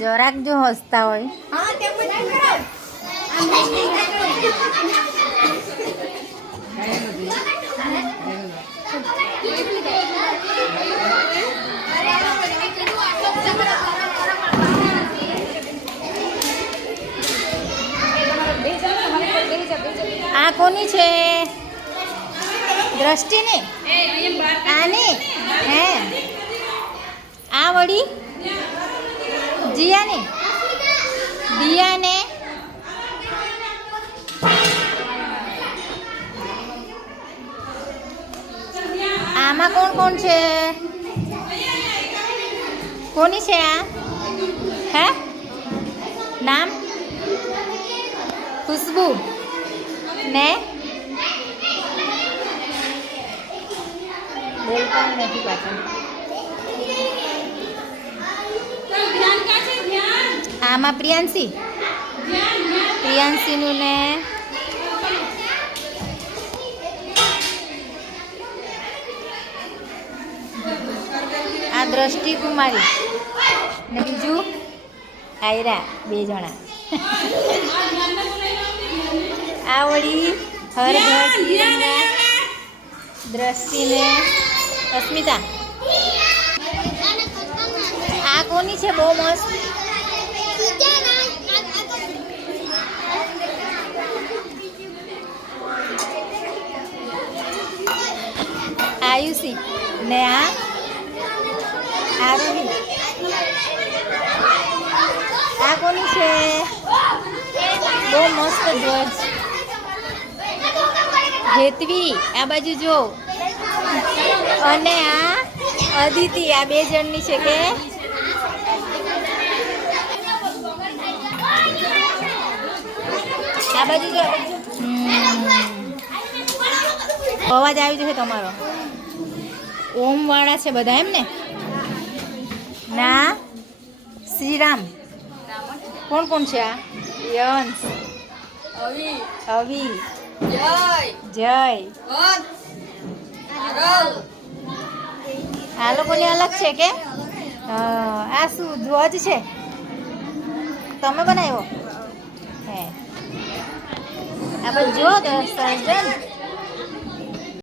જરાક જો હસતા હોય આ કોની છે? દ્રષ્ટિને આની હે આ વળી જીયાને દિયાને આમાં કોણ કોણ છે? કોની છે આ? હે નામ? ખુશ્બુ ને બોલતા નથી પાછળ. આમાં પ્રિયાંશી પ્રિયાંશીનું ને આ દ્રષ્ટિ કુમારી ને બીજું આયરા. 2 જણા. આ વળી હર ઘર તિરંગા દ્રષ્ટિને અસ્મિતા. આ કોની છે? બહુ મસ્ત. આયુષી ને આ આરોહી. આ કોની છે? બહુ મસ્ત ધ્વજ. હેતવી આ બાજુ જો. અને આ અદિતિ. આ 2 જણની છે કે આ બાજુ જો. અવાજ આવી જશે તમારો. ઓમ વાળા છે બધા એમ ને? ના શ્રીરામ. કોણ કોણ છે આ? યંશ અવિ જય. આ લોકોની અલગ છે કે? આ શું ધ્વજ છે? તમે બનાવ્યો હે? આ બધું જો સર્જન